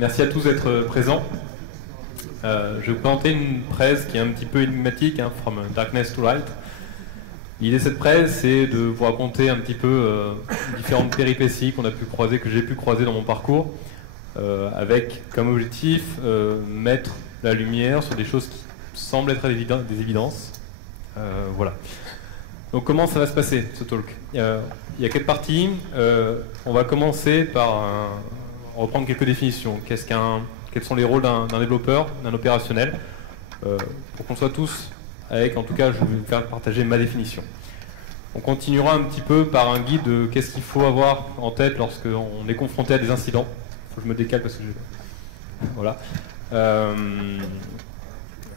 Merci à tous d'être présents. Je vais vous présenter une presse qui est un petit peu énigmatique, From Darkness to Light. L'idée de cette presse, c'est de vous raconter un petit peu différentes péripéties qu'on a pu croiser, que j'ai pu croiser dans mon parcours, avec comme objectif mettre la lumière sur des choses qui semblent être des évidences. Voilà. Donc comment ça va se passer, ce talk? Il y a 4 parties. On va commencer par reprendre quelques définitions. Quels sont les rôles d'un développeur, d'un opérationnel, pour qu'on soit tous avec, en tout cas, je vais vous faire partager ma définition. On continuera un petit peu par un guide de qu'est-ce qu'il faut avoir en tête lorsqu'on est confronté à des incidents. Il faut que je me décale parce que voilà.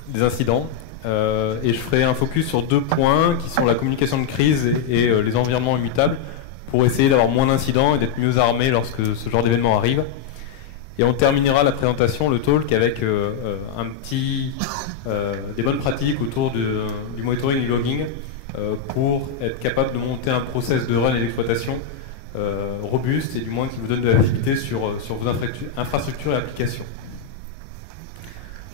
Des incidents. Et je ferai un focus sur 2 points qui sont la communication de crise et les environnements immutables, pour essayer d'avoir moins d'incidents et d'être mieux armé lorsque ce genre d'événement arrive. Et on terminera la présentation, le talk, avec des bonnes pratiques autour du monitoring et du logging pour être capable de monter un process de run et d'exploitation robuste et du moins qui vous donne de la visibilité sur vos infrastructures et applications.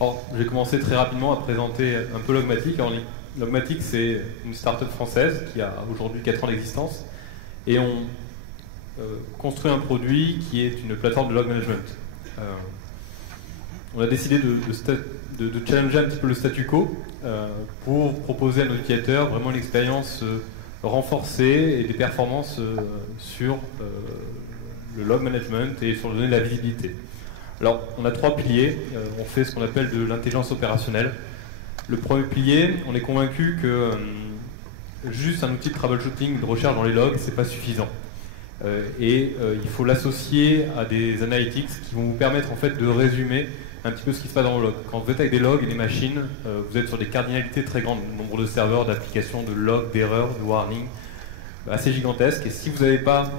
Alors, je vais commencer très rapidement à présenter un peu Logmatic. Alors, Logmatic, c'est une start-up française qui a aujourd'hui 4 ans d'existence. Et on construit un produit qui est une plateforme de log management. On a décidé de challenger un petit peu le statu quo pour proposer à nos utilisateurs vraiment une expérience renforcée et des performances sur le log management et sur donner de la visibilité. Alors, on a 3 piliers. On fait ce qu'on appelle de l'intelligence opérationnelle. Le premier pilier, on est convaincu que juste un outil de troubleshooting, de recherche dans les logs, c'est pas suffisant. Il faut l'associer à des analytics qui vont vous permettre en fait de résumer un petit peu ce qui se passe dans le log. Quand vous êtes avec des logs et des machines, vous êtes sur des cardinalités très grandes, nombre de serveurs, d'applications, de logs, d'erreurs, de warnings, assez gigantesques. Et si vous n'avez pas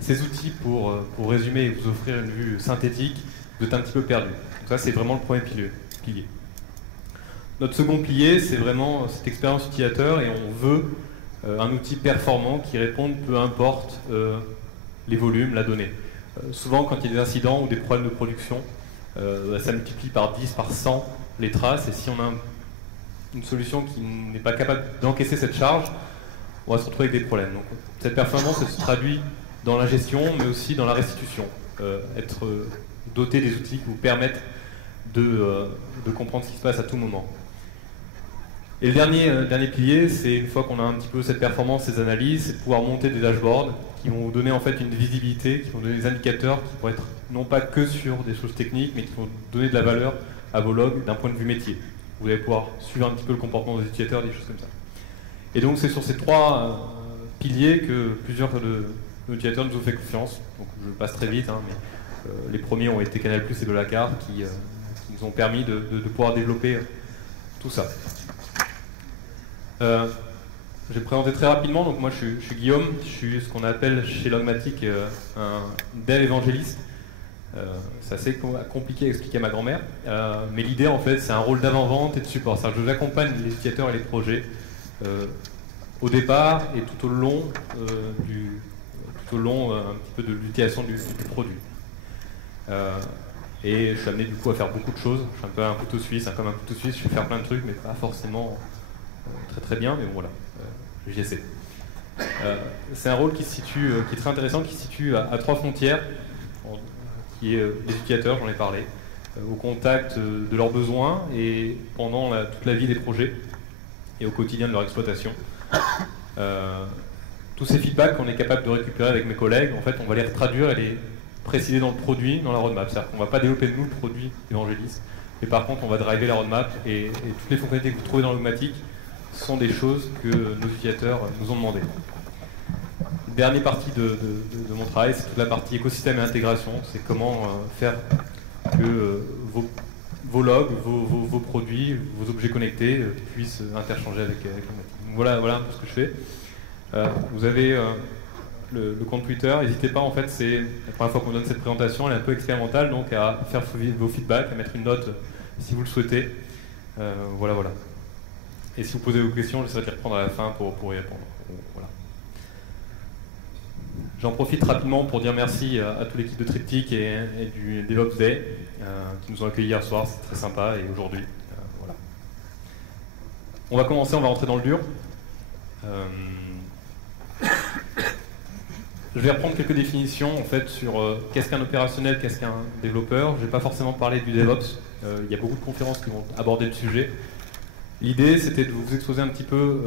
ces outils pour résumer et vous offrir une vue synthétique, vous êtes un petit peu perdu. Donc ça, c'est vraiment le premier pilier. Notre second pilier, c'est vraiment cette expérience utilisateur et on veut un outil performant qui réponde peu importe les volumes, la donnée. Souvent, quand il y a des incidents ou des problèmes de production, ça multiplie par 10, par 100 les traces, et si on a une solution qui n'est pas capable d'encaisser cette charge, on va se retrouver avec des problèmes. Donc, cette performance elle se traduit dans la gestion, mais aussi dans la restitution. Être doté des outils qui vous permettent de comprendre ce qui se passe à tout moment. Et le dernier pilier, c'est une fois qu'on a un petit peu cette performance, ces analyses, c'est de pouvoir monter des dashboards qui vont vous donner en fait une visibilité, qui vont donner des indicateurs qui vont être non pas que sur des choses techniques, mais qui vont donner de la valeur à vos logs d'un point de vue métier. Vous allez pouvoir suivre un petit peu le comportement des utilisateurs, des choses comme ça. Et donc c'est sur ces 3 piliers que plusieurs de nos utilisateurs nous ont fait confiance. Donc je passe très vite, mais les premiers ont été Canal+ et Blablacar qui nous ont permis de pouvoir développer tout ça. Je vais présenter très rapidement. Donc moi je suis Guillaume, je suis ce qu'on appelle chez Logmatic un dev évangéliste. C'est assez compliqué à expliquer à ma grand-mère, mais l'idée en fait c'est un rôle d'avant-vente et de support. C'est-à-dire que je vous accompagne les utilisateurs et les projets au départ et tout au long un petit peu de l'utilisation du produit. Et je suis amené du coup à faire beaucoup de choses. Je suis un peu un couteau suisse, comme un couteau suisse, je vais faire plein de trucs, mais pas forcément très bien, mais bon voilà, j'y essaie. C'est un rôle qui est très intéressant, qui se situe à 3 frontières, qui est les utilisateurs, j'en ai parlé, au contact de leurs besoins et pendant toute la vie des projets et au quotidien de leur exploitation. Tous ces feedbacks qu'on est capable de récupérer avec mes collègues, en fait, on va les traduire et les préciser dans le produit, dans la roadmap. C'est-à-dire qu'on ne va pas développer nous le produit évangéliste, mais par contre on va driver la roadmap et toutes les fonctionnalités que vous trouvez dans Logmatic sont des choses que nos utilisateurs nous ont demandé. La dernière partie de mon travail, c'est toute la partie écosystème et intégration. C'est comment faire que vos logs, vos produits, vos objets connectés puissent interchanger avec Logmatic. Voilà un peu ce que je fais. Vous avez le compte Twitter, n'hésitez pas, en fait c'est la première fois qu'on donne cette présentation, elle est un peu expérimentale, donc à faire vos feedbacks, à mettre une note si vous le souhaitez. Voilà. Et si vous posez vos questions, j'essaierai de les reprendre à la fin pour y répondre. Voilà. J'en profite rapidement pour dire merci à toute l'équipe de Triptyque et du DevOps Day qui nous ont accueillis hier soir, c'est très sympa, et aujourd'hui. Voilà. On va commencer, on va rentrer dans le dur. Je vais reprendre quelques définitions en fait sur qu'est-ce qu'un opérationnel, qu'est-ce qu'un développeur. Je ne vais pas forcément parler du DevOps. Il y a beaucoup de conférences qui vont aborder le sujet. L'idée, c'était de vous exposer un petit peu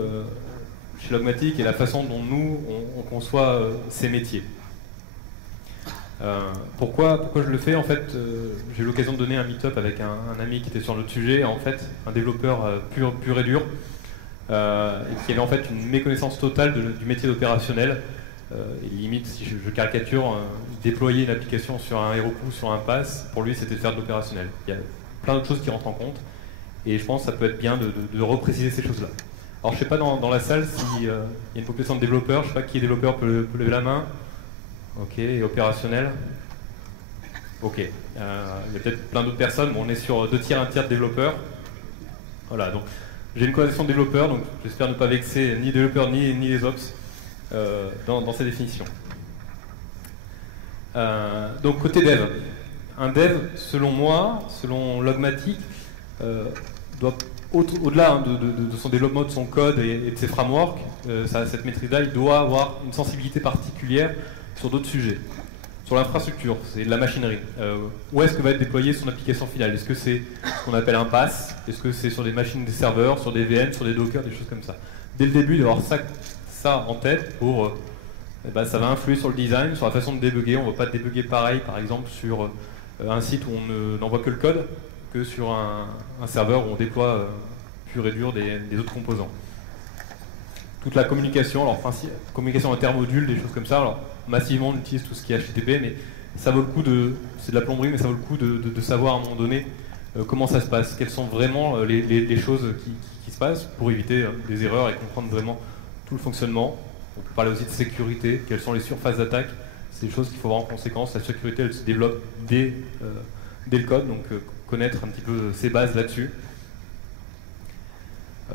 chez Logmatic et la façon dont nous, on conçoit ces métiers. Pourquoi je le fais? En fait, j'ai eu l'occasion de donner un meet-up avec un ami qui était sur notre sujet, en fait, un développeur pur et dur, et qui avait en fait une méconnaissance totale du métier d'opérationnel. Et limite, si je caricature, déployer une application sur un Heroku, sur un pass, pour lui, c'était de faire de l'opérationnel. Il y a plein d'autres choses qui rentrent en compte, et je pense que ça peut être bien de repréciser ces choses-là. Alors, je ne sais pas dans la salle s'il y a une population de développeurs. Je ne sais pas qui est développeur, peut lever la main. Ok, et opérationnel. Ok. Il y a peut-être plein d'autres personnes. Bon, on est sur 2 tiers, 1 tiers de développeurs. Voilà, donc j'ai une connaissance de développeurs, donc j'espère ne pas vexer ni les développeurs ni les ops dans ces définitions. Donc, côté dev. Un dev, selon moi, selon Logmatic, doit, au-delà de son développement, de son code et de ses frameworks, cette maîtrise-là, il doit avoir une sensibilité particulière sur d'autres sujets. Sur l'infrastructure, c'est de la machinerie. Où est-ce que va être déployée son application finale? Est-ce que c'est ce qu'on appelle un PaaS? Est-ce que c'est sur des machines, des serveurs, sur des VM, sur des Docker, des choses comme ça? Dès le début, d'avoir ça en tête pour... ça va influer sur le design, sur la façon de débugger. On ne va pas débugger pareil, par exemple, sur un site où on n'envoie que le code, que sur un serveur où on déploie pur et dur des autres composants. Toute la communication, alors communication intermodule, des choses comme ça. Alors massivement on utilise tout ce qui est HTTP, mais ça vaut le coup c'est de la plomberie, mais ça vaut le coup de savoir à un moment donné comment ça se passe, quelles sont vraiment les choses qui se passent pour éviter des erreurs et comprendre vraiment tout le fonctionnement. On peut parler aussi de sécurité, quelles sont les surfaces d'attaque, c'est des choses qu'il faut voir en conséquence. La sécurité, elle se développe dès le code, donc connaître un petit peu ses bases là-dessus.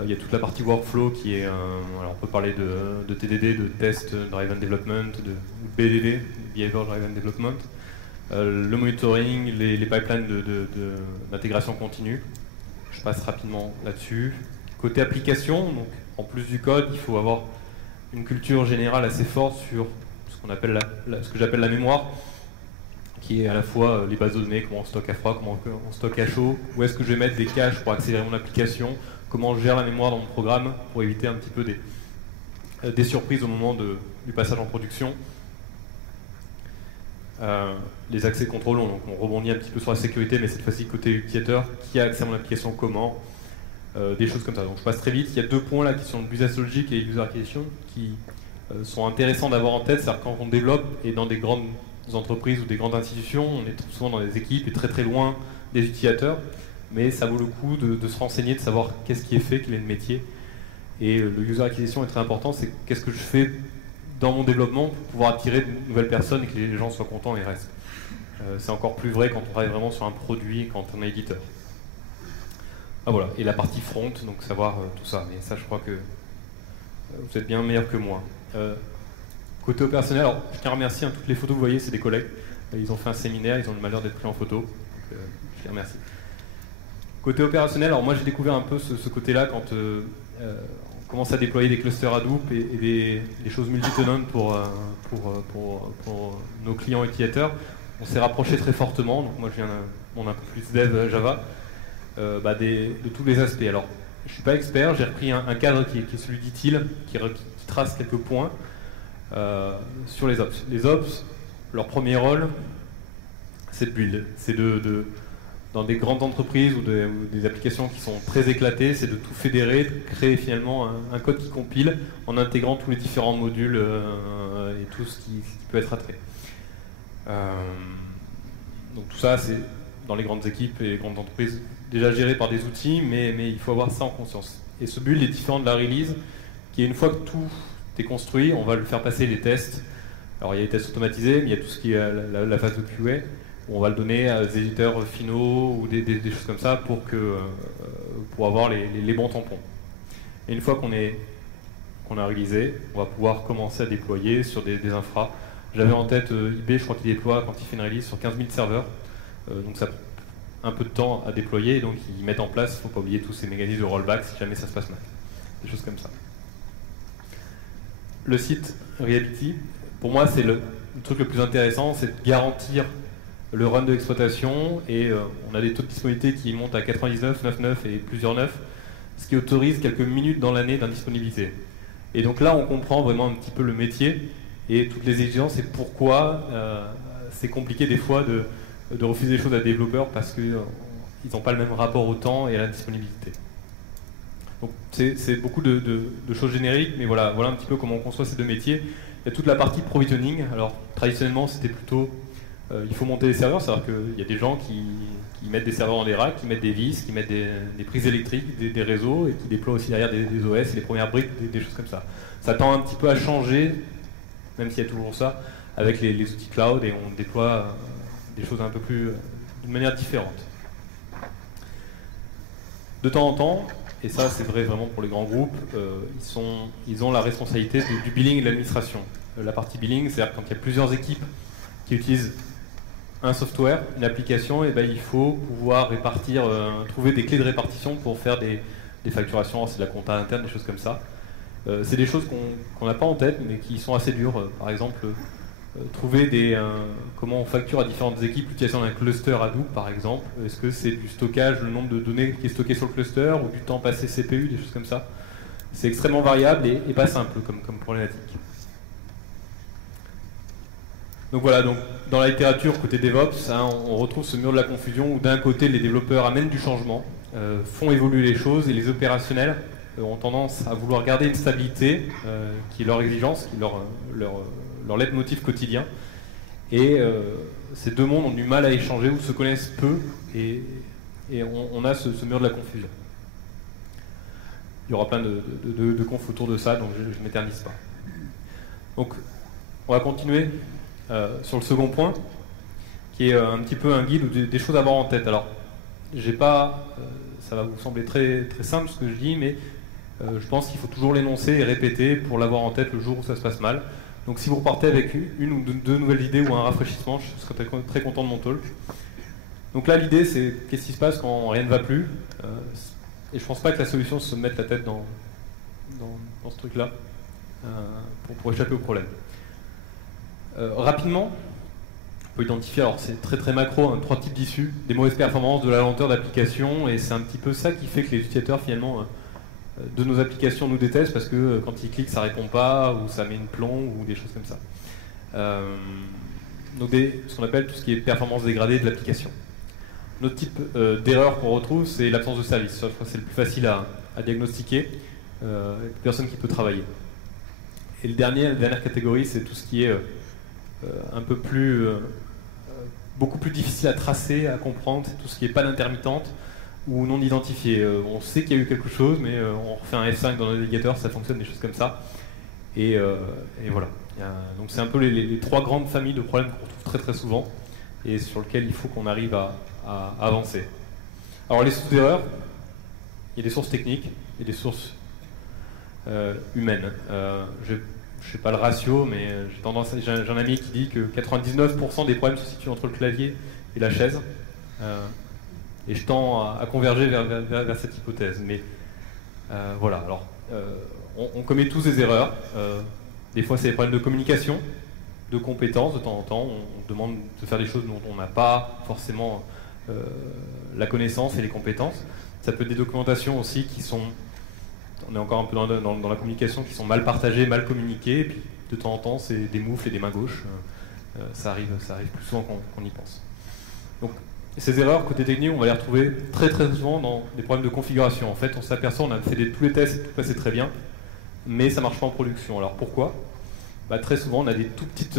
Il y a toute la partie workflow qui est, alors on peut parler de TDD, de Test Driven Development, de BDD, Behavior Driven Development, le monitoring, les pipelines d'intégration continue. Je passe rapidement là-dessus. Côté application, donc en plus du code, il faut avoir une culture générale assez forte sur ce qu'on appelle ce que j'appelle la mémoire, qui est à la fois les bases de données, comment on stocke à froid, comment on stocke à chaud, où est-ce que je vais mettre des caches pour accélérer mon application, comment je gère la mémoire dans mon programme pour éviter un petit peu des surprises au moment du passage en production. Les accès contrôles, donc on rebondit un petit peu sur la sécurité, mais cette fois-ci côté utilisateur, qui a accès à mon application, comment, des choses comme ça. Donc je passe très vite. Il y a 2 points là qui sont le business logic et user acquisition qui sont intéressants d'avoir en tête. C'est-à-dire quand on développe et dans des grandes entreprises ou des grandes institutions, on est souvent dans des équipes et très très loin des utilisateurs. Mais ça vaut le coup de se renseigner, de savoir qu'est-ce qui est fait, quel est le métier. Et le user acquisition est très important, c'est qu'est-ce que je fais dans mon développement pour pouvoir attirer de nouvelles personnes et que les gens soient contents et restent. C'est encore plus vrai quand on travaille vraiment sur un produit, quand on est éditeur. Ah, voilà, et la partie front, donc savoir tout ça. Mais ça, je crois que vous êtes bien meilleur que moi. Côté opérationnel, alors je tiens à remercier, toutes les photos que vous voyez, c'est des collègues. Ils ont fait un séminaire, ils ont le malheur d'être pris en photo. Donc, je les remercie. Côté opérationnel, alors moi j'ai découvert un peu ce côté-là quand on commence à déployer des clusters Hadoop et des choses multi-tenantes pour nos clients utilisateurs. On s'est rapproché très fortement, donc moi je viens un peu plus dev Java, de tous les aspects. Alors je ne suis pas expert, j'ai repris un cadre qui est celui d'ITIL, qui trace quelques points sur les ops. Les ops, leur premier rôle, c'est de build, c'est dans des grandes entreprises ou des applications qui sont très éclatées, c'est de tout fédérer, de créer finalement un code qui compile en intégrant tous les différents modules et tout ce qui peut être attrait. Donc tout ça, c'est dans les grandes équipes et les grandes entreprises déjà géré par des outils, mais il faut avoir ça en conscience. Et ce build est différent de la release, qui est une fois que tout est construit, on va le faire passer les tests. Alors il y a les tests automatisés, mais il y a tout ce qui est la phase de QA, où on va le donner à des éditeurs finaux ou des choses comme ça pour avoir les bons tampons. Et une fois qu'on a réalisé, on va pouvoir commencer à déployer sur des infras J'avais en tête eBay, je crois qu'il déploie quand il fait une release sur 15 000 serveurs. Donc ça prend un peu de temps à déployer, et donc ils mettent en place, il ne faut pas oublier tous ces mécanismes de rollback si jamais ça se passe mal. Des choses comme ça. Le site Reliability, pour moi c'est le truc le plus intéressant, c'est de garantir le run de l'exploitation, et on a des taux de disponibilité qui montent à 99, 99 et plusieurs 9, ce qui autorise quelques minutes dans l'année d'indisponibilité. Et donc là on comprend vraiment un petit peu le métier et toutes les exigences et pourquoi c'est compliqué des fois de refuser des choses à des développeurs parce qu'ils n'ont pas le même rapport au temps et à la disponibilité. Donc c'est beaucoup de choses génériques, mais voilà un petit peu comment on conçoit ces deux métiers. Il y a toute la partie provisioning. Alors traditionnellement c'était plutôt il faut monter des serveurs, c'est-à-dire qu'il y a des gens qui mettent des serveurs dans des racks, qui mettent des vis, qui mettent des prises électriques, des réseaux, et qui déploient aussi derrière des OS et les premières briques, des choses comme ça. Ça tend un petit peu à changer, même s'il y a toujours ça, avec les outils cloud, et on déploie des choses un peu plus d'une manière différente. De temps en temps, et ça c'est vrai vraiment pour les grands groupes, ils ont la responsabilité du billing et de l'administration. La partie billing, c'est-à-dire quand il y a plusieurs équipes qui utilisent un software, une application, et il faut pouvoir répartir, trouver des clés de répartition pour faire des facturations, c'est de la compta interne, des choses comme ça. C'est des choses qu'on n'a pas en tête, mais qui sont assez dures. Par exemple, trouver comment on facture à différentes équipes l'utilisation d'un cluster Hadoop, par exemple. Est-ce que c'est du stockage, le nombre de données qui est stocké sur le cluster, ou du temps passé CPU, des choses comme ça. C'est extrêmement variable et pas simple comme problématique. Donc voilà, dans la littérature côté DevOps, on retrouve ce mur de la confusion où d'un côté les développeurs amènent du changement, font évoluer les choses, et les opérationnels ont tendance à vouloir garder une stabilité qui est leur exigence, qui est leur leitmotiv quotidien. Et ces deux mondes ont du mal à échanger ou se connaissent peu, et on a ce mur de la confusion. Il y aura plein de confs autour de ça, donc je ne m'éternise pas. Donc on va continuer sur le second point, qui est un petit peu un guide ou des choses à avoir en tête. Alors, j'ai pas, ça va vous sembler très, très simple ce que je dis, mais je pense qu'il faut toujours l'énoncer et répéter pour l'avoir en tête le jour où ça se passe mal. Donc si vous repartez avec une ou deux nouvelles idées ou un rafraîchissement, je serai très content de mon talk. Donc là, l'idée, c'est qu'est-ce qui se passe quand rien ne va plus. Et je pense pas que la solution, c'est se mettre la tête dans ce truc-là pour échapper au problème. Rapidement, on peut identifier, alors c'est très très macro, 3 types d'issues, des mauvaises performances, de la lenteur d'application, et c'est un petit peu ça qui fait que les utilisateurs finalement de nos applications nous détestent, parce que quand ils cliquent ça répond pas, ou ça met une plombe, ou des choses comme ça. Donc ce qu'on appelle tout ce qui est performance dégradée de l'application. Notre type d'erreur qu'on retrouve, c'est l'absence de service. Je crois que c'est le plus facile à diagnostiquer, avec personne qui peut travailler. Et la dernière catégorie, c'est tout ce qui est un peu plus, beaucoup plus difficile à tracer, à comprendre, c'est tout ce qui n'est pas d'intermittente ou non identifié. On sait qu'il y a eu quelque chose, mais on refait un F5 dans le navigateur, ça fonctionne, des choses comme ça. Et voilà. Donc c'est un peu les 3 grandes familles de problèmes qu'on retrouve très très souvent et sur lesquels il faut qu'on arrive à avancer. Alors les sources d'erreur, il y a des sources techniques et des sources humaines. Je sais pas le ratio, mais j'ai un ami qui dit que 99% des problèmes se situent entre le clavier et la chaise. Et je tends à converger vers cette hypothèse. Mais voilà, alors on commet tous des erreurs. Des fois, c'est des problèmes de communication, de compétences. De temps en temps, on demande de faire des choses dont on n'a pas forcément la connaissance et les compétences. Ça peut être des documentations aussi qui sont... On est encore un peu dans la communication, qui sont mal partagées, mal communiquées, et puis de temps en temps c'est des moufles et des mains gauches. Ça arrive plus souvent qu'on y pense. Donc ces erreurs côté technique, on va les retrouver très très souvent dans des problèmes de configuration. En fait, on s'aperçoit, on a fait tous les tests, tout passait très bien, mais ça ne marche pas en production. Alors pourquoi ? Très souvent on a des tout petites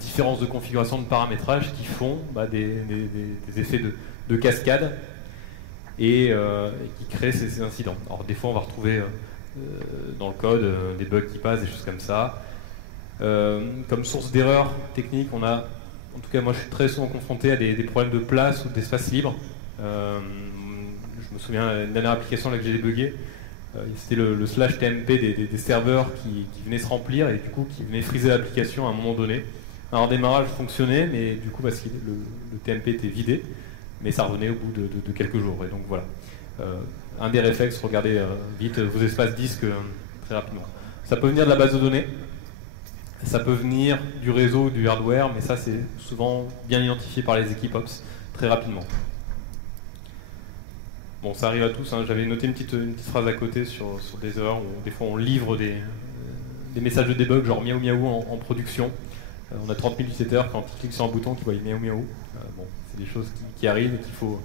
différences de configuration, de paramétrage qui font des effets de cascade et qui créent ces incidents. Alors des fois on va retrouver dans le code des bugs qui passent, des choses comme ça. Comme source d'erreur technique, on a, en tout cas moi je suis très souvent confronté à des problèmes de place ou d'espace libre. Je me souviens d'une dernière application là que j'ai débuguée, C'était le slash TMP des serveurs qui venaient se remplir et du coup qui venaient friser l'application à un moment donné. Alors en démarrage fonctionnait, mais du coup parce que le TMP était vidé, mais ça revenait au bout de quelques jours. Et donc voilà. Un des réflexes, regardez vite vos espaces disques très rapidement. Ça peut venir de la base de données, ça peut venir du réseau, du hardware, mais ça c'est souvent bien identifié par les équipes Ops très rapidement. Bon, ça arrive à tous, hein. J'avais noté une petite phrase à côté sur des erreurs où des fois on livre des messages de debug genre miaou miaou en production. On a 30 000 utilisateurs, quand ils cliquent sur un bouton qui voient miaou miaou. Bon, c'est des choses qui arrivent et qu'il faut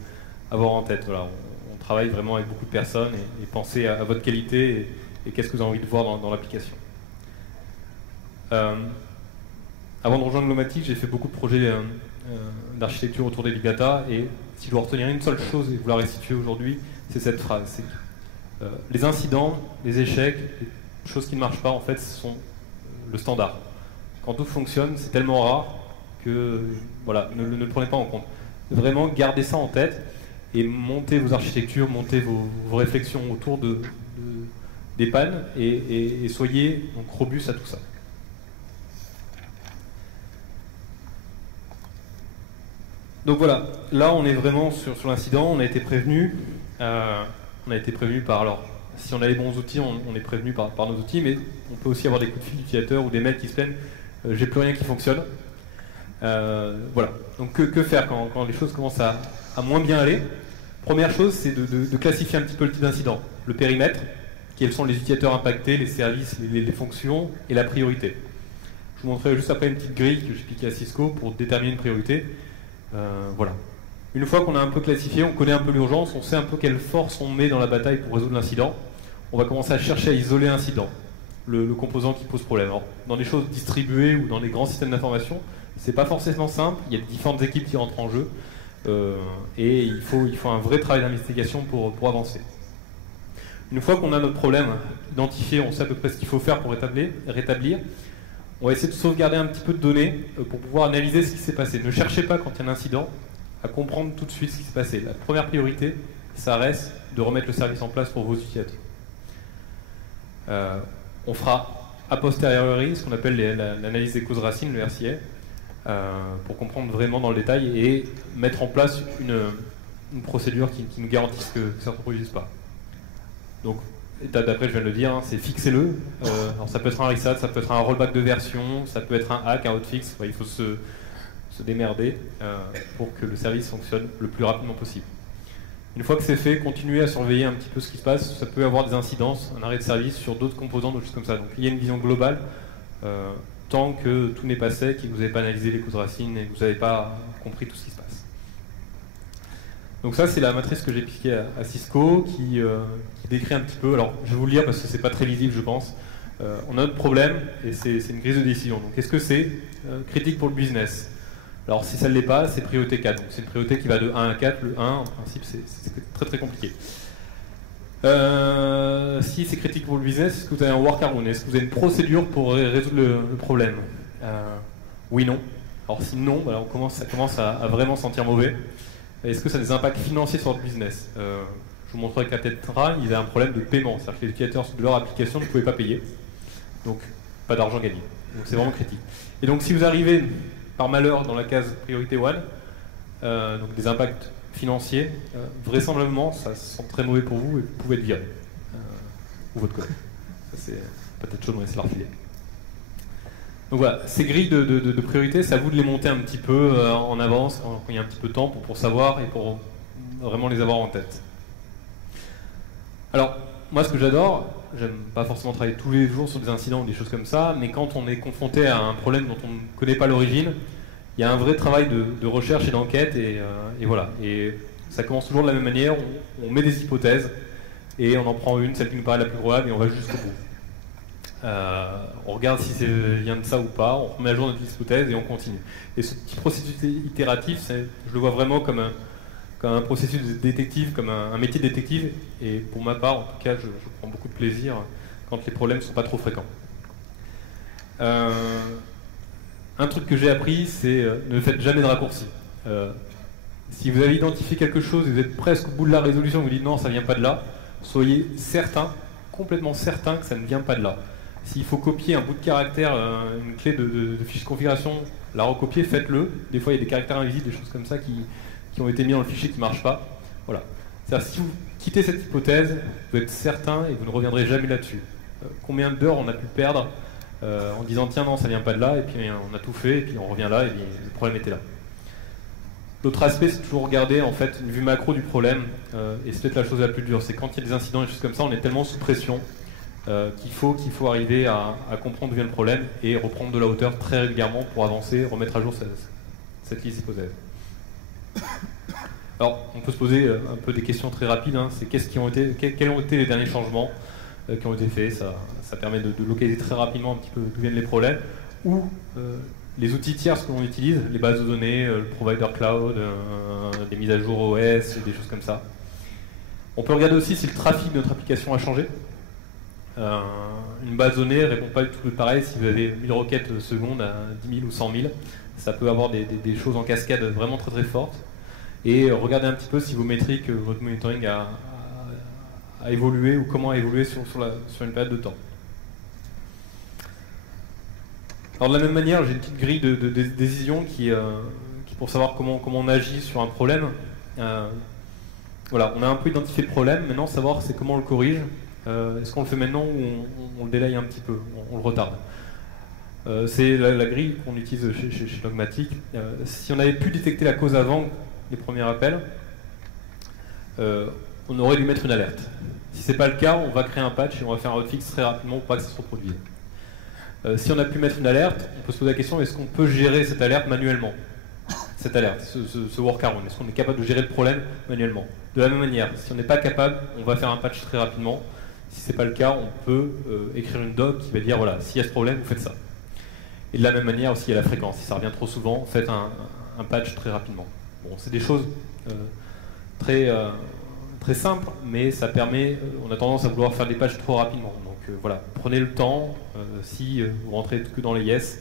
avoir en tête. Voilà, on travaille vraiment avec beaucoup de personnes et pensez à votre qualité et qu'est-ce que vous avez envie de voir dans l'application. Avant de rejoindre Glomatic, j'ai fait beaucoup de projets d'architecture autour des big data et si je dois retenir une seule chose et vous la restituer aujourd'hui, c'est cette phrase. C'est que, les incidents, les échecs, les choses qui ne marchent pas, en fait, sont le standard. Quand tout fonctionne, c'est tellement rare que voilà, ne le prenez pas en compte. Vraiment, gardez ça en tête et montez vos architectures, montez vos réflexions autour des pannes et soyez donc robustes à tout ça. Donc voilà, là on est vraiment sur l'incident, on a été prévenu. On a été prévenu par, alors, si on a les bons outils, on est prévenu par nos outils, mais on peut aussi avoir des coups de fil d'utilisateurs ou des mails qui se plaignent, j'ai plus rien qui fonctionne. Voilà, donc que faire quand les choses commencent à moins bien aller? Première chose, c'est de classifier un petit peu le type d'incident, le périmètre, quels sont les utilisateurs impactés, les services, les fonctions et la priorité. Je vous montrerai juste après une petite grille que j'ai piquée à Cisco pour déterminer une priorité. Voilà. Une fois qu'on a un peu classifié, on connaît un peu l'urgence, on sait un peu quelle force on met dans la bataille pour résoudre l'incident, on va commencer à chercher à isoler l'incident, le composant qui pose problème. Alors, dans des choses distribuées ou dans des grands systèmes d'information, c'est pas forcément simple, il y a différentes équipes qui rentrent en jeu, et il faut un vrai travail d'investigation pour avancer. Une fois qu'on a notre problème identifié, on sait à peu près ce qu'il faut faire pour rétablir, on va essayer de sauvegarder un petit peu de données pour pouvoir analyser ce qui s'est passé. Ne cherchez pas quand il y a un incident à comprendre tout de suite ce qui s'est passé. La première priorité, ça reste de remettre le service en place pour vos utilisateurs. On fera a posteriori ce qu'on appelle l'analyse des causes racines, le RCA, pour comprendre vraiment dans le détail et mettre en place une procédure qui nous garantisse que ça ne se reproduise pas. Donc, étape d'après, je viens de le dire, hein, c'est fixez-le. Alors ça peut être un reset, ça peut être un rollback de version, ça peut être un hack, un hotfix. Il faut se démerder pour que le service fonctionne le plus rapidement possible. Une fois que c'est fait, continuez à surveiller un petit peu ce qui se passe. Ça peut avoir des incidences, un arrêt de service sur d'autres composants, d'autres choses comme ça. Donc il y a une vision globale. Tant que tout n'est pas sec et que vous n'avez pas analysé les causes racines et que vous n'avez pas compris tout ce qui se passe. Donc ça, c'est la matrice que j'ai piquée à Cisco qui décrit un petit peu. Alors, je vais vous le lire parce que c'est pas très lisible, je pense. On a notre problème et c'est une grille de décision. Donc, qu'est-ce que c'est? Critique pour le business. Alors, si ça ne l'est pas, c'est priorité 4. Donc, c'est une priorité qui va de 1 à 4. Le 1, en principe, c'est très très compliqué. Si c'est critique pour le business, est-ce que vous avez un workaround? Est-ce que vous avez une procédure pour résoudre le problème? Oui, non. Alors, si non, voilà, ça commence à vraiment sentir mauvais. Est-ce que ça a des impacts financiers sur le business? Je vous montrerai qu'à Tetra, ils avaient un problème de paiement. C'est-à-dire que les utilisateurs de leur application ne pouvaient pas payer. Donc, pas d'argent gagné. Donc, c'est vraiment critique. Et donc, si vous arrivez, par malheur, dans la case priorité 1, donc des impacts financiers, vraisemblablement, ça sent très mauvais pour vous et vous pouvez être viré. Ou votre code. Ça, c'est peut-être chaud de me laisser leur filer. Donc voilà, ces grilles de priorité, c'est à vous de les monter un petit peu en avance, quand il y a un petit peu de temps pour savoir et pour vraiment les avoir en tête. Alors, moi ce que j'adore, j'aime pas forcément travailler tous les jours sur des incidents ou des choses comme ça, mais quand on est confronté à un problème dont on ne connaît pas l'origine, il y a un vrai travail de recherche et d'enquête et voilà. Et ça commence toujours de la même manière, on met des hypothèses et on en prend une, celle qui nous paraît la plus probable et on va jusqu'au bout. On regarde si ça vient de ça ou pas, on remet à jour notre hypothèse et on continue. Et ce petit processus itératif, je le vois vraiment comme un processus de détective, comme un métier de détective. Et pour ma part, en tout cas, je prends beaucoup de plaisir quand les problèmes ne sont pas trop fréquents. Un truc que j'ai appris, c'est ne faites jamais de raccourcis. Si vous avez identifié quelque chose et vous êtes presque au bout de la résolution, vous dites non, ça ne vient pas de là, soyez certain complètement certain que ça ne vient pas de là. S'il faut copier un bout de caractère, une clé de fichier de configuration, la recopier, faites-le. Des fois, il y a des caractères invisibles, des choses comme ça qui ont été mis dans le fichier qui ne marchent pas. Voilà. C'est-à-dire, si vous quittez cette hypothèse, vous êtes certain et vous ne reviendrez jamais là-dessus. Combien d'heures on a pu perdre en disant tiens non ça vient pas de là et puis on a tout fait et puis on revient là et bien, le problème était là. L'autre aspect c'est toujours regarder en fait une vue macro du problème et c'est peut-être la chose la plus dure, c'est quand il y a des incidents et des choses comme ça on est tellement sous pression qu'il faut arriver à comprendre d'où vient le problème et reprendre de la hauteur très régulièrement pour avancer, remettre à jour cette liste d'hypothèses. Alors on peut se poser un peu des questions très rapides, hein. C'est quels ont été les derniers changements qui ont été faits, ça permet de localiser très rapidement un petit peu d'où viennent les problèmes, ou les outils tiers que l'on utilise, les bases de données, le provider cloud, des mises à jour OS, des choses comme ça. On peut regarder aussi si le trafic de notre application a changé. Une base de données ne répond pas du tout pareil si vous avez 1000 requêtes secondes à 10 000 ou 100 000. Ça peut avoir des choses en cascade vraiment très très fortes. Et regardez un petit peu si vos métriques, votre monitoring a évolué ou comment a évolué sur une période de temps. Alors de la même manière, j'ai une petite grille de décision qui pour savoir comment on agit sur un problème. Voilà, on a un peu identifié le problème, maintenant savoir c'est comment on le corrige. Est-ce qu'on le fait maintenant ou on le délaye un petit peu, on le retarde. C'est la grille qu'on utilise chez Logmatic. Si on avait pu détecter la cause avant les premiers appels, on aurait dû mettre une alerte. Si ce n'est pas le cas, on va créer un patch et on va faire un hotfix très rapidement pour pas que ça se reproduise. Si on a pu mettre une alerte, on peut se poser la question, est-ce qu'on peut gérer cette alerte manuellement? Cette alerte, ce workaround, est-ce qu'on est capable de gérer le problème manuellement? De la même manière, si on n'est pas capable, on va faire un patch très rapidement. Si ce n'est pas le cas, on peut écrire une doc qui va dire, voilà, s'il y a ce problème, vous faites ça. Et de la même manière aussi, il y a la fréquence. Si ça revient trop souvent, faites un patch très rapidement. Bon, c'est des choses très simple, mais ça permet, on a tendance à vouloir faire des patchs trop rapidement. Donc voilà, prenez le temps, si vous rentrez que dans les yes,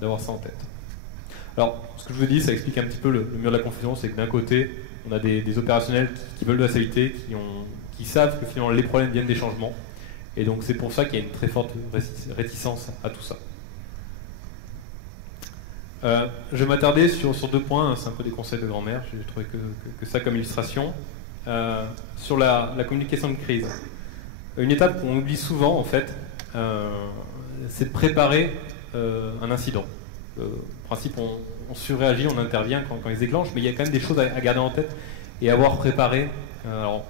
d'avoir ça en tête. Alors, ce que je vous dis, ça explique un petit peu le mur de la confusion, c'est que d'un côté, on a des opérationnels qui veulent de la stabilité, qui savent que finalement les problèmes viennent des changements, et donc c'est pour ça qu'il y a une très forte réticence à tout ça. Je vais m'attarder sur deux points, hein, c'est un peu des conseils de grand-mère, j'ai trouvé que ça comme illustration. Sur la communication de crise. Une étape qu'on oublie souvent, en fait, c'est de préparer un incident. En principe, on surréagit, on intervient quand il se déclenche, mais il y a quand même des choses à garder en tête et à avoir préparé. Alors,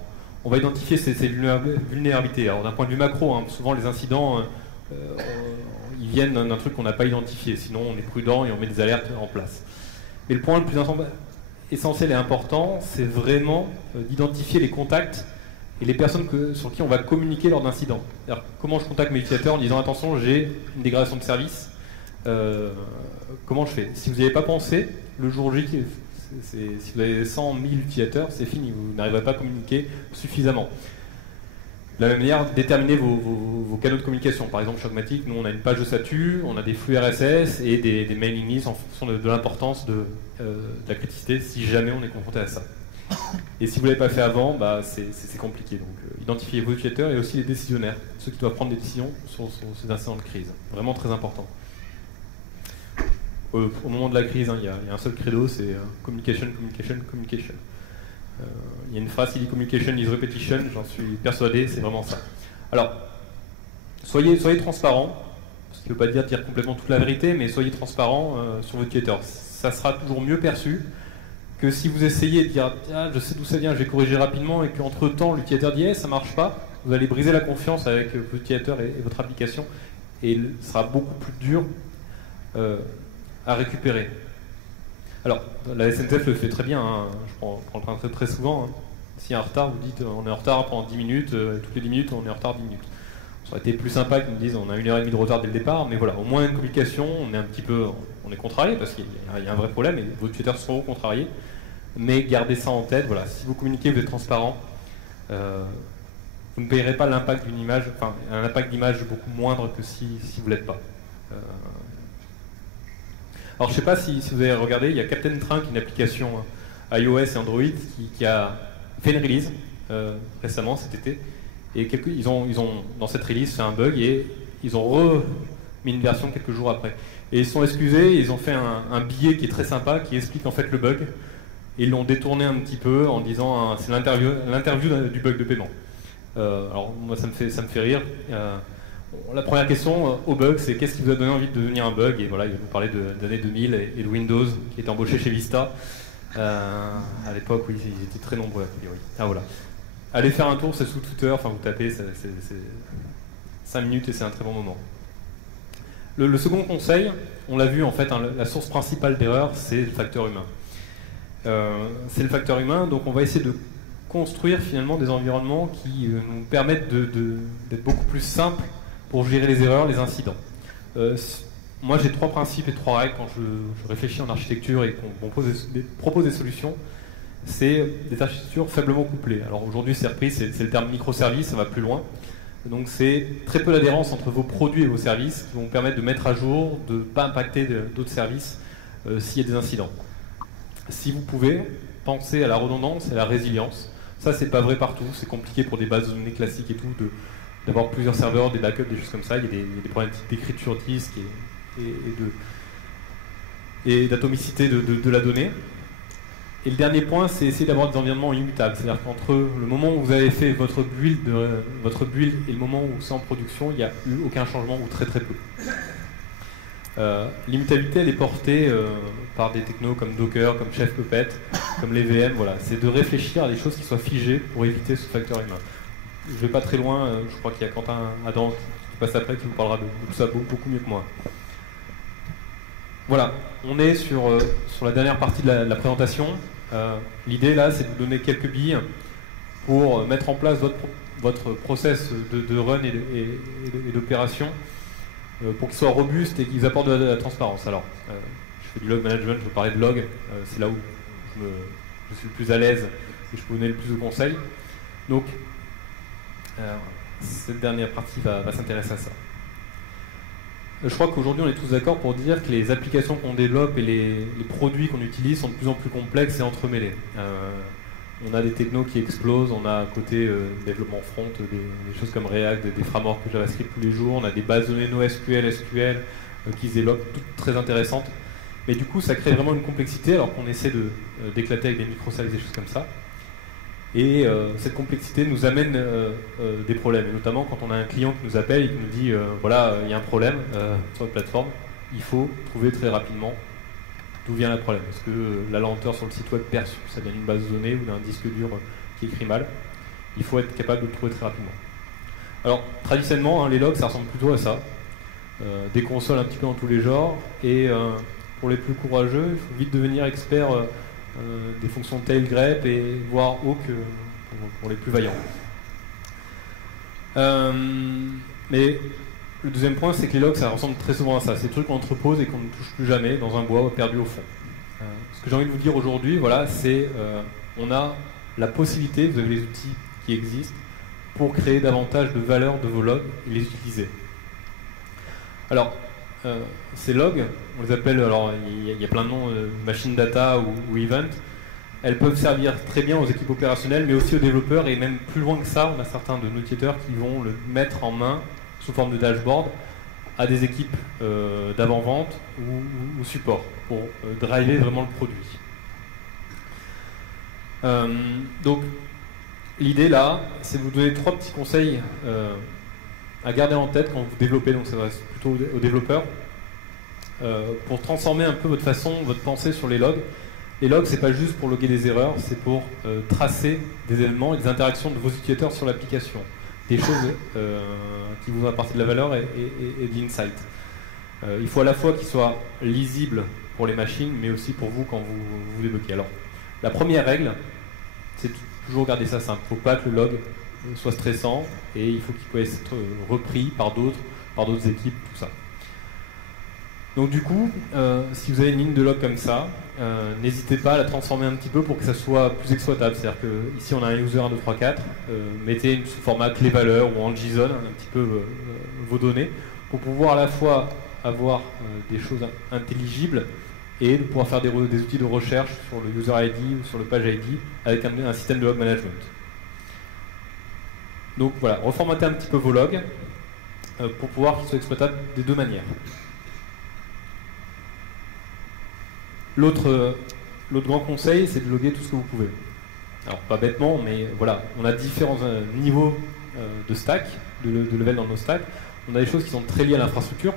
on va identifier ces vulnérabilités. Alors, d'un point de vue macro, hein, souvent les incidents... ils viennent d'un truc qu'on n'a pas identifié, sinon on est prudent et on met des alertes en place. Mais le point le plus essentiel et important, c'est vraiment d'identifier les contacts et les personnes sur qui on va communiquer lors d'incidents. Comment je contacte mes utilisateurs en disant attention, j'ai une dégradation de service, comment je fais? Si vous n'y avez pas pensé, le jour J, si vous avez 100 000 utilisateurs, c'est fini, vous n'arriverez pas à communiquer suffisamment. De la même manière, déterminez vos canaux de communication. Par exemple, chez Logmatic, nous on a une page de statut, on a des flux RSS et des mailing lists en fonction de l'importance de la criticité si jamais on est confronté à ça. Et si vous ne l'avez pas fait avant, bah, c'est compliqué. Donc identifiez vos utilisateurs et aussi les décisionnaires, ceux qui doivent prendre des décisions sur ces incidents de crise. Vraiment très important. Au moment de la crise, hein, il y a un seul credo, c'est communication, communication, communication. Il y a une phrase qui dit communication is repetition, j'en suis persuadé, c'est vraiment ça. Alors, soyez transparent, ce qui ne veut pas dire complètement toute la vérité, mais soyez transparent sur votre utilisateur. Ça sera toujours mieux perçu que si vous essayez de dire ah, je sais d'où ça vient, je vais corriger rapidement, et qu'entre temps l'utilisateur dit ça marche pas, vous allez briser la confiance avec votre utilisateur et votre application, et ce sera beaucoup plus dur à récupérer. Alors, la SNCF le fait très bien, hein. Je prends le train très souvent. Hein. S'il y a un retard, vous dites on est en retard pendant 10 minutes, toutes les 10 minutes on est en retard 10 minutes. Ça aurait été plus sympa qu'ils me disent on a 1h30 de retard dès le départ, mais voilà, au moins une communication, on est contrarié parce qu'il y a un vrai problème et vos utilisateurs seront contrariés, mais gardez ça en tête, voilà, si vous communiquez, vous êtes transparent, vous ne payerez pas l'impact d'une image, enfin un impact d'image beaucoup moindre que si vous ne l'êtes pas. Alors je ne sais pas si vous avez regardé, il y a Captain Train, qui est une application iOS et Android qui a fait une release récemment cet été Et ils ont, dans cette release, fait un bug et ils ont remis une version quelques jours après. Et ils se sont excusés, ils ont fait un billet qui est très sympa, qui explique en fait le bug. Et ils l'ont détourné un petit peu en disant c'est l'interview du bug de paiement. Alors moi ça me fait rire. La première question au bug, c'est qu'est-ce qui vous a donné envie de devenir un bug? Et voilà, il va vous parler des années 2000 et de Windows, qui est embauché chez Vista. À l'époque, oui, ils étaient très nombreux a priori. Ah voilà. Allez faire un tour, c'est sous Twitter, enfin vous tapez, c'est 5 minutes et c'est un très bon moment. Le second conseil, on l'a vu en fait, la source principale d'erreur, c'est le facteur humain. C'est le facteur humain, donc on va essayer de construire finalement des environnements qui nous permettent d'être beaucoup plus simples pour gérer les erreurs, les incidents. Moi j'ai 3 principes et 3 règles quand je réfléchis en architecture et qu'on propose des solutions. C'est des architectures faiblement couplées. Alors aujourd'hui c'est repris, c'est le terme microservice, ça va plus loin. Donc c'est très peu d'adhérence entre vos produits et vos services qui vont permettre de mettre à jour, de ne pas impacter d'autres services s'il y a des incidents. Si vous pouvez, pensez à la redondance et à la résilience. Ça c'est pas vrai partout, c'est compliqué pour des bases de données classiques et tout, d'avoir plusieurs serveurs, des backups, des choses comme ça. Il y a des problématiques d'écriture disque et d'atomicité de la donnée. Et le dernier point, c'est essayer d'avoir des environnements immutables. C'est-à-dire qu'entre le moment où vous avez fait votre build et le moment où c'est en production, il n'y a eu aucun changement ou très très peu. L'immutabilité, elle est portée par des technos comme Docker, comme Chef Puppet, comme les VM. Voilà. C'est de réfléchir à des choses qui soient figées pour éviter ce facteur humain. Je ne vais pas très loin, je crois qu'il y a Quentin Adam qui passe après qui vous parlera de tout ça beaucoup mieux que moi. Voilà, on est sur la dernière partie de la présentation. L'idée là, c'est de vous donner quelques billes pour mettre en place votre process de run et d'opération pour qu'il soit robuste et qu'il vous apporte de la transparence. Alors, je fais du log management, je vais parler de log, c'est là où je suis le plus à l'aise et je peux vous donner le plus de conseils. Donc, cette dernière partie va s'intéresser à ça. Je crois qu'aujourd'hui on est tous d'accord pour dire que les applications qu'on développe et les produits qu'on utilise sont de plus en plus complexes et entremêlés. On a des technos qui explosent, on a à côté développement front, des choses comme React, des frameworks JavaScript tous les jours, on a des bases de données NoSQL, SQL qui se développent, toutes très intéressantes. Mais du coup ça crée vraiment une complexité alors qu'on essaie d'éclater avec des microservices et des choses comme ça. Et cette complexité nous amène des problèmes, et notamment quand on a un client qui nous appelle et qui nous dit voilà, il y a un problème sur notre plateforme, il faut trouver très rapidement d'où vient le problème. Est-ce que la lenteur sur le site web perçue, ça vient d'une base de données ou d'un disque dur qui écrit mal? Il faut être capable de le trouver très rapidement. Alors, traditionnellement, les logs, ça ressemble plutôt à ça. Des consoles un petit peu dans tous les genres, et pour les plus courageux, il faut vite devenir expert des fonctions tail, grep et voire awk pour les plus vaillants. Mais le deuxième point, c'est que les logs, ça ressemble très souvent à ça. C'est des trucs qu'on entrepose et qu'on ne touche plus jamais dans un bois perdu au fond. Ce que j'ai envie de vous dire aujourd'hui, voilà, c'est on a la possibilité, vous avez les outils qui existent pour créer davantage de valeur de vos logs et les utiliser. Alors, ces logs, on les appelle, alors il y a plein de noms, machine data ou event. Elles peuvent servir très bien aux équipes opérationnelles, mais aussi aux développeurs, et même plus loin que ça, on a certains de nos utilisateurs qui vont le mettre en main sous forme de dashboard à des équipes d'avant-vente ou support pour driver vraiment le produit. Donc l'idée là, c'est de vous donner 3 petits conseils à garder en tête quand vous développez, donc ça s'adresse plutôt aux développeurs, pour transformer un peu votre pensée sur les logs. Les logs, c'est pas juste pour loguer des erreurs, c'est pour tracer des événements et des interactions de vos utilisateurs sur l'application. Des choses qui vous apportent de la valeur et de l'insight. Il faut à la fois qu'ils soient lisibles pour les machines, mais aussi pour vous quand vous débloquez. Alors, la première règle, c'est toujours garder ça simple. Il ne faut pas que le log soit stressant et il faut qu'il puisse être repris par d'autres équipes, tout ça. Donc du coup, si vous avez une ligne de log comme ça, n'hésitez pas à la transformer un petit peu pour que ça soit plus exploitable. C'est-à-dire que ici on a un user 1, 2, 3, 4, mettez sous format clé-valeur ou en JSON un petit peu vos données pour pouvoir à la fois avoir des choses intelligibles et de pouvoir faire des outils de recherche sur le user ID ou sur le page ID avec un système de log management. Donc voilà, reformatez un petit peu vos logs pour pouvoir qu'ils soient exploitables des deux manières. L'autre grand conseil, c'est de loguer tout ce que vous pouvez. Alors pas bêtement, mais voilà, on a différents niveaux de stack, de level dans nos stacks. On a des choses qui sont très liées à l'infrastructure,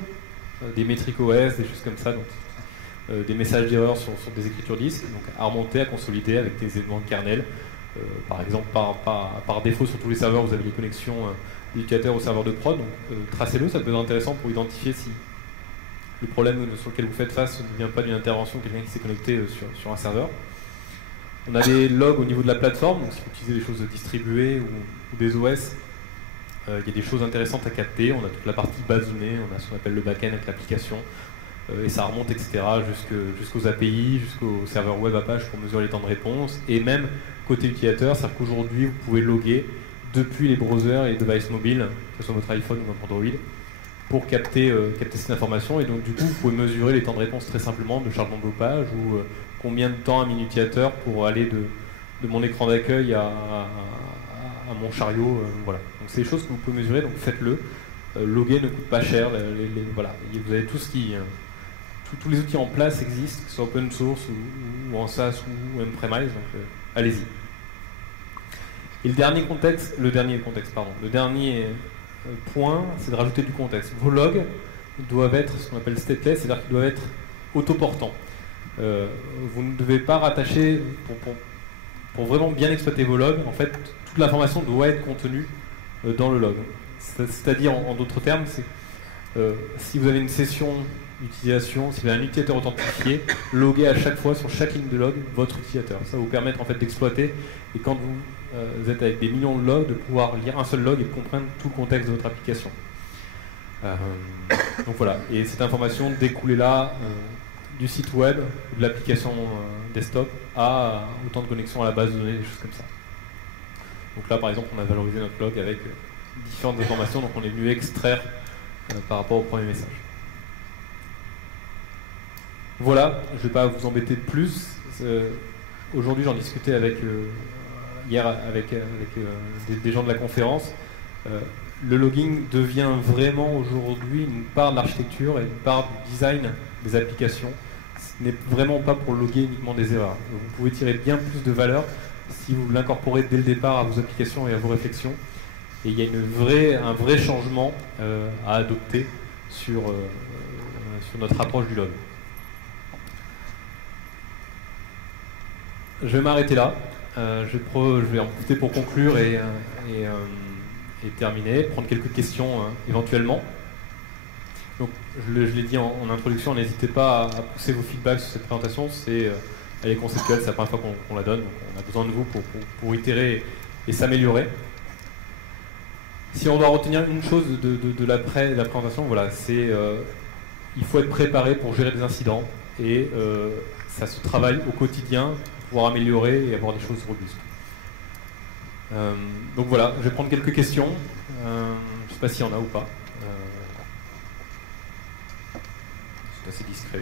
des métriques OS, des choses comme ça, donc, des messages d'erreur sur des écritures disques, donc à remonter, à consolider avec des éléments de kernel. Par exemple, par défaut sur tous les serveurs, vous avez les connexions des utilisateurs au serveur de prod, donc tracez-le, ça peut être intéressant pour identifier si le problème sur lequel vous faites face ne vient pas d'une intervention de quelqu'un qui s'est connecté sur un serveur. On a des logs au niveau de la plateforme, donc si vous utilisez des choses distribuées ou des OS, il y a des choses intéressantes à capter. On a toute la partie base de données, on a ce qu'on appelle le back-end avec l'application, et ça remonte, etc., jusqu'aux API, jusqu'au serveur web Apache pour mesurer les temps de réponse, et même côté utilisateur, c'est-à-dire qu'aujourd'hui, vous pouvez loguer depuis les browsers et les devices mobiles, que ce soit votre iPhone ou votre Android, pour capter cette information. Et donc, du coup, vous pouvez mesurer les temps de réponse très simplement de chargement de vos pages ou combien de temps a mis l'utilisateur pour aller de mon écran d'accueil à mon chariot. Voilà. Donc, c'est des choses que vous pouvez mesurer, donc faites-le. Loguer ne coûte pas cher. Voilà. Vous avez tout ce qui... tous les outils en place existent, que ce soit open source ou en SaaS ou on-premise, donc allez-y. Et le dernier point, c'est de rajouter du contexte. Vos logs doivent être ce qu'on appelle stateless, c'est-à-dire qu'ils doivent être autoportants. Vous ne devez pas rattacher, pour vraiment bien exploiter vos logs, en fait, toute l'information doit être contenue dans le log. C'est-à-dire, en d'autres termes, si vous avez une session d'utilisation, si vous avez un utilisateur authentifié, loguez à chaque fois sur chaque ligne de log votre utilisateur. Ça va vous permettre en fait d'exploiter, et quand vous êtes avec des millions de logs, de pouvoir lire un seul log et de comprendre tout le contexte de votre application. Donc voilà, et cette information découlée là du site web, de l'application desktop à autant de connexions à la base de données, des choses comme ça. Donc là par exemple on a valorisé notre log avec différentes informations, donc on est venu extraire par rapport au premier message. Voilà, je ne vais pas vous embêter de plus. Aujourd'hui j'en discutais hier avec des gens de la conférence. Le logging devient vraiment aujourd'hui une part de l'architecture et une part du design des applications. Ce n'est vraiment pas pour loguer uniquement des erreurs. Vous pouvez tirer bien plus de valeur si vous l'incorporez dès le départ à vos applications et à vos réflexions. Et il y a un vrai changement à adopter sur notre approche du log. Je vais m'arrêter là. Je vais en profiter pour conclure et terminer, prendre quelques questions éventuellement. Donc, je l'ai dit en introduction, n'hésitez pas à pousser vos feedbacks sur cette présentation. Elle est conceptuelle, c'est la première fois qu'on la donne, donc on a besoin de vous pour itérer et s'améliorer. Si on doit retenir une chose de la présentation, voilà, c'est il faut être préparé pour gérer des incidents et ça se travaille au quotidien pour pouvoir améliorer et avoir des choses robustes. Donc voilà, je vais prendre quelques questions. Je ne sais pas s'il y en a ou pas. C'est assez discret.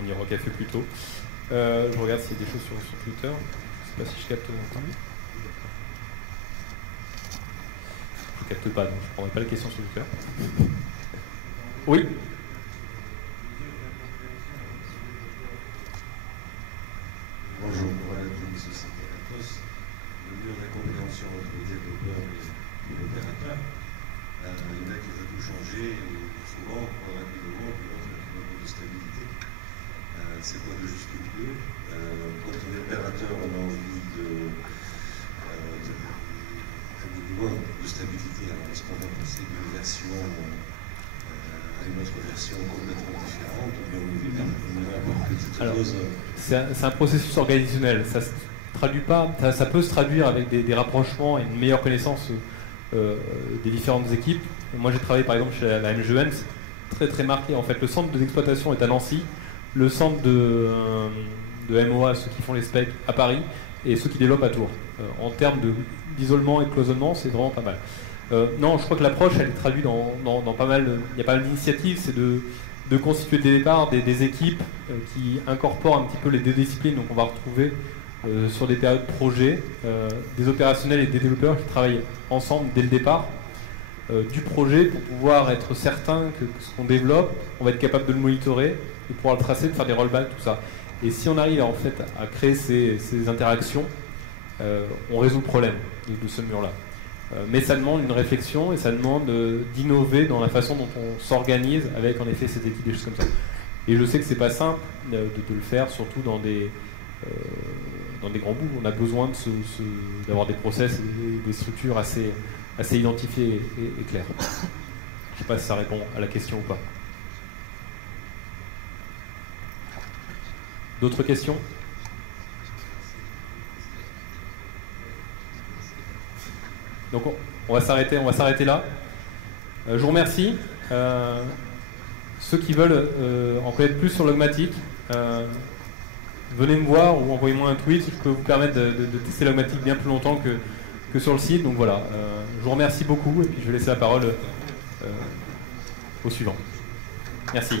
On ira au café plus tôt. Je regarde s'il y a des choses sur Twitter. Je ne sais pas si je capte entendu. Je ne capte pas, donc je ne prendrai pas les questions sur Twitter. Oui. Bonjour, voilà la société Atos. Le lieu de la compréhension entre les développeurs et l'opérateur. Il y en a qui veulent tout changer, souvent, rapidement, puis l'autre qui veut de stabilité. C'est quoi le juste milieu? Quand on est opérateur, on a envie de stabilité. Alors, est-ce qu'on va passer d'une version à une autre version complètement différente, ou bien on va avoir petite chose? C'est un processus organisationnel. Ça se traduit pas. Ça peut se traduire avec des rapprochements et une meilleure connaissance des différentes équipes. Moi, j'ai travaillé par exemple chez la MGN, c'est très très marqué. En fait, le centre d'exploitation est à Nancy, le centre de MOA, ceux qui font les specs, à Paris, et ceux qui développent à Tours. En termes d'isolement et de cloisonnement, c'est vraiment pas mal. Non, je crois que l'approche, elle est traduite dans pas mal. Il y a pas mal d'initiatives, c'est de constituer dès le départ des équipes qui incorporent un petit peu les deux disciplines. Donc on va retrouver sur des périodes projet, des opérationnels et des développeurs qui travaillent ensemble dès le départ du projet pour pouvoir être certain que ce qu'on développe, on va être capable de le monitorer, de pouvoir le tracer, de faire des rollbacks, tout ça. Et si on arrive en fait à créer ces interactions, on résout le problème de ce mur-là. Mais ça demande une réflexion et ça demande d'innover dans la façon dont on s'organise avec en effet ces équipes, des choses comme ça. Et je sais que c'est pas simple de le faire, surtout dans des grands bouts. On a besoin d'avoir des process et des structures assez identifiées et claires. Je ne sais pas si ça répond à la question ou pas. D'autres questions ? Donc on va s'arrêter là. Je vous remercie. Ceux qui veulent en connaître plus sur Logmatic, venez me voir ou envoyez-moi un tweet. Je peux vous permettre de tester Logmatic bien plus longtemps que sur le site. Donc voilà, je vous remercie beaucoup et puis je vais laisser la parole au suivant. Merci.